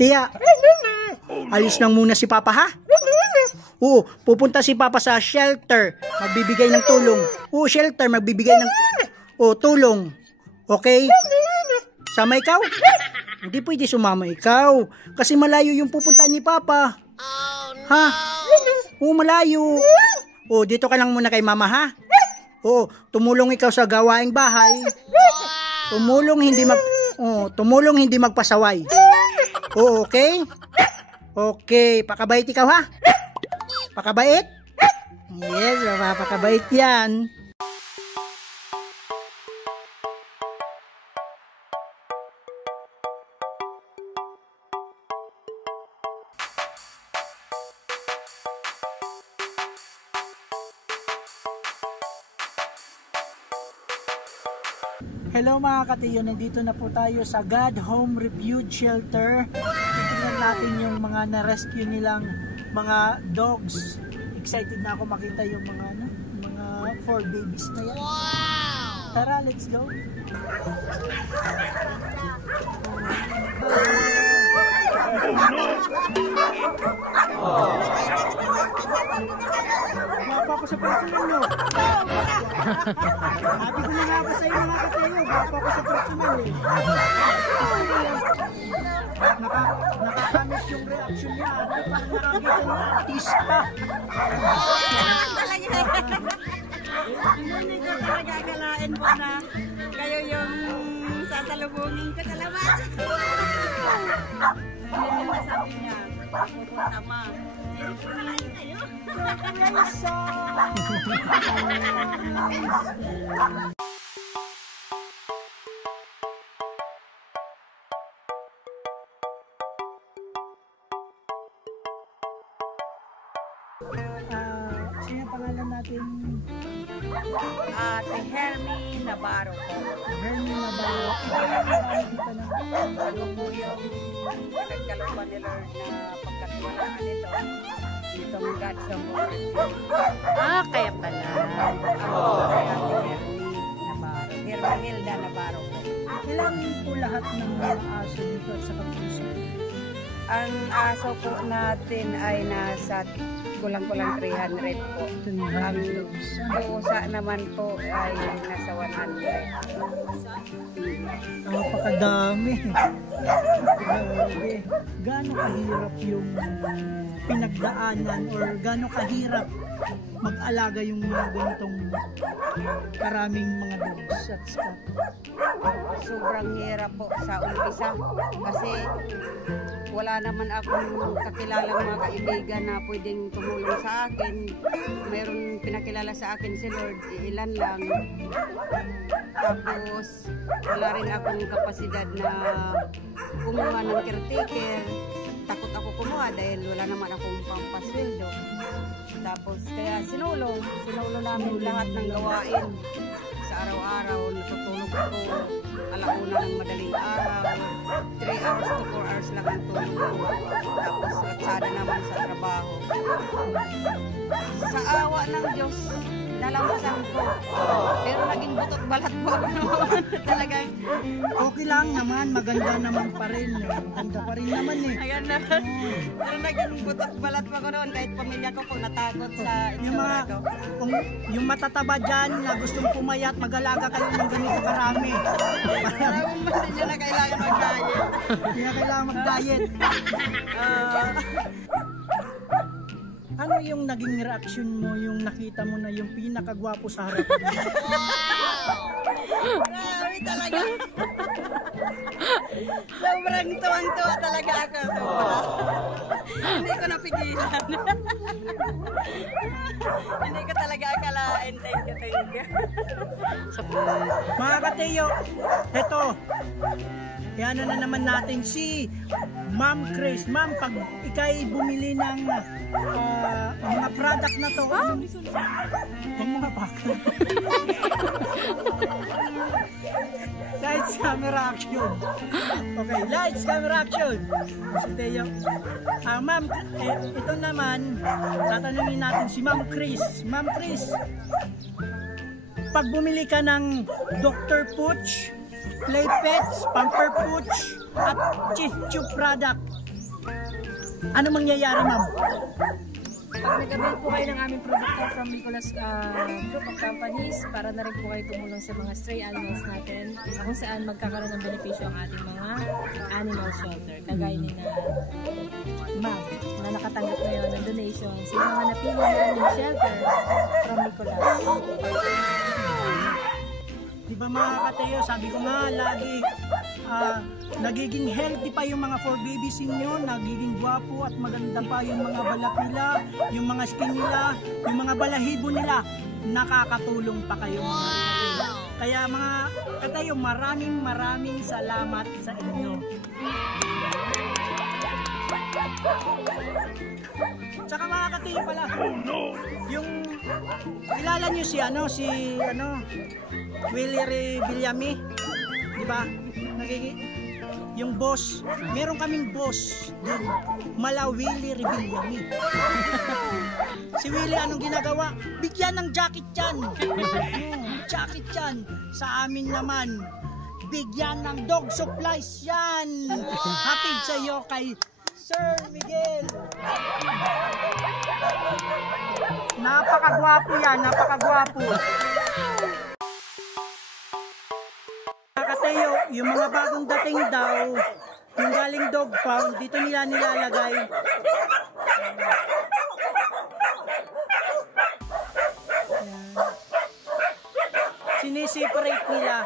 Tia, alis lang muna si Papa ha? Oo, pupunta si Papa sa shelter, magbibigay ng tulong. Oo, shelter, magbibigay ng tulong. Okay? Sama ikaw? Hindi pwede sumama ikaw. Kasi malayo yung pupuntaan ni Papa. Ha? Oo, malayo. Oo, dito ka lang muna kay Mama ha? Oo, tumulong ikaw sa gawaing bahay. Tumulong hindi magpasaway. Oo, okay? Okay, pakabait ikaw ha? Pakabait? Yes, pakabait yan. Hello mga katiyo, nandito na po tayo sa God Home Refuge Shelter. Tingnan natin yung mga na-rescue nilang mga dogs. Excited na ako makita yung mga 4 babies na yan. Wow! Tara, let's go. Mapa ko sa personal nyo. Happy ko na nga ako sa iyo mga katiyo. Mapa ko sa personal eh. Nakakamit yung reaction niya. Parang naragitan ng artista. Hindi ko talaga akalain po na kayo yung sasalubungin ko sa labas. Hindi na sabi niya, pupunta ma. Hindi ko nalain kayo. Sino pangalan natin? Si Hermie Navarro po. Hermie Navarro. Yung po yung nagkalupan ni Lord na pagkatiwalaan nito. Itong God's Home Refuge. Kaya pala. Kaya si Hermie Navarro. Hermie Hilda Navarro po. Ilan po lahat ng aso dito at sa puso? Ang aso po natin ay nasa kulang-kulang 300 po. Ang pusa naman po ay nasa 100. Napakadami. Gaano kahirap yung pinagdaanan or gaano kahirap mag-alaga yung mga ganitong karaming mga dogs at stuff? Sobrang hirap po sa umpisa kasi wala naman akong kakilalang mga kaibigan na pwedeng tumulong sa akin. Mayroon pinakilala sa akin si Lord, ilan lang. Tapos wala rin akong kapasidad na kumuha ng caretaker. Takot ako kumuha dahil wala naman akong pampasweldo. Tapos kaya sinulong namin lahat ng gawain sa araw-araw. Natutulog ako alauna ng madaling araw, 3 hours to 4 hours lang ang tulog. Tapos ratsada naman sa trabaho. Sa awa ng Diyos, nalampasan ko. Pero naging butot balat po ako naman. Talagang okay lang naman, maganda naman pa rin. Maganda pa rin naman eh. maganda. Pero naging butot balat po ako noon. Kahit pamilya ko po natakot sa yung mga ko. Yung matataba dyan na gustong pumayat, mag-alaga kayo ng ganito karami. Maraming ba hindi na kailangan mag-diet? Hindi na kailangan mag-diet. Ano yung naging reaction mo, yung nakita mo na yung pinakagwapo sa harap mo? Grabe talaga. Sobrang tuwang-tuwa talaga ako. Hindi ko napigilan. Hindi ko talaga akalain. Thank you. Mga katiyo, eto. Yan na naman natin si Ma'am Chris. Ma'am, pag ikay bumili ng mga product na to, yung mga pakal. Lights, camera, action. Okay, lights, camera, action. Si Teo. Ma'am, ito naman, tatanungin natin si Ma'am Chris. Ma'am Chris, pag bumili ka ng Dr. Pooch, Play Pets, Pamper Pooch, at Chief Chew product, Ano mangyayari, ma'am? Pag nag-avail po kayo ng aming produkto from Nicolas Group of Companies, para na rin po kayo tumulong sa mga stray animals natin, kung saan magkakaroon ng benepisyo ang ating mga animal shelter. Kagaya ni na ma'am na nakatanggap ngayon ng donations, yung mga napili namin shelter from Nicolas. Diba mga kateo, sabi ko nga lagi, nagiging healthy pa yung mga for babies inyo, nagiging gwapo at maganda pa yung mga balat nila, yung mga skin nila, yung mga balahibo nila, nakakatulong pa kayo mga kateo. Kaya mga kateo, maraming salamat sa inyo. Tsaka mga kateo pala, yung kilala nyo si Willie Villami, di ba? Yung boss, meron kaming boss din, mala Willie Villami. Si Willie anong ginagawa? Bigyan ng jacket yan. Jacket yan. Sa amin naman, bigyan ng dog supplies yan. Hatid sa iyo kay Sir Miguel. Napakagwapo yan, napakagwapo. Kateo, yung mga bagong dating daw, yung galing dog pound, dito nila nilalagay. Siniseparate nila.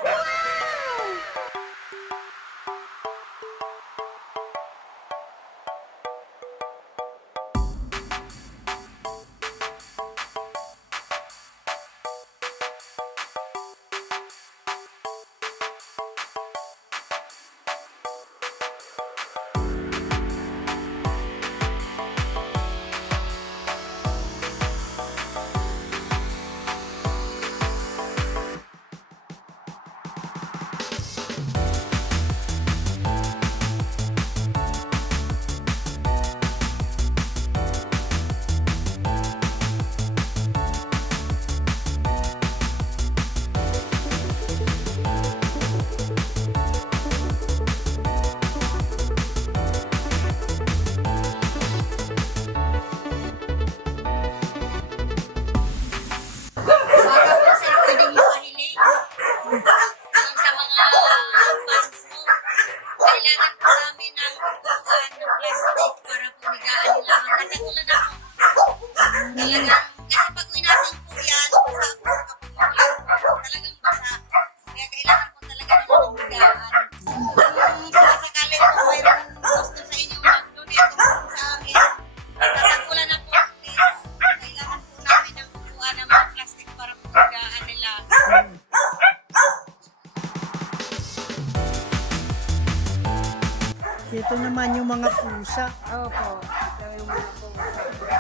Ito naman yung mga pusa. Opo. Ito yung mga pusa.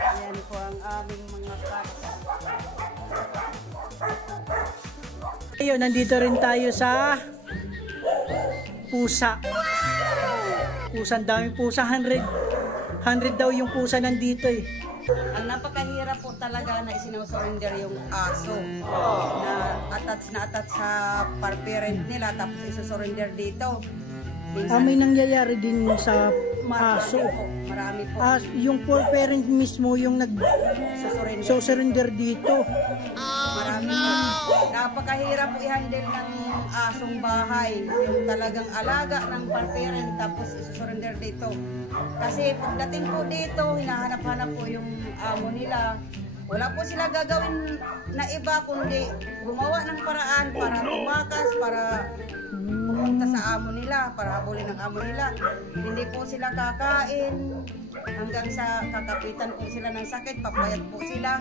Yan po ang aming mga cats. Ayun, nandito rin tayo sa pusa. Pusang daming pusa. 100 daw yung pusa nandito eh. Ang napakahirap po talaga na isinusurrender yung aso na attach sa parent nila tapos isusurrender dito. May nangyayari din sa aso. Marami po. Yung parent mismo yung nag-surrender dito. Marami po. Napakahirap po i-handle ng asong bahay. Yung talagang alaga ng parent tapos isusurrender dito. Kasi pagdating po dito, hinahanap-hanap po yung amo nila. Wala po sila gagawin na iba kundi gumawa ng paraan para tumakas, para pumunta sa amo nila, para habulin ng amo nila. Hindi po sila kakain hanggang sa kakapitan po sila ng sakit, papayat po sila.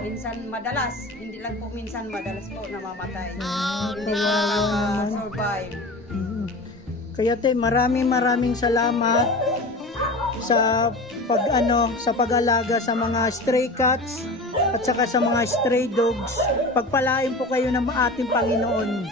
Minsan madalas, hindi lang po minsan madalas po namamatay. Hindi po survive. Kaya te, maraming salamat sa pag-alaga sa mga stray cats at saka sa mga stray dogs. Pagpalain po kayo ng ating Panginoon.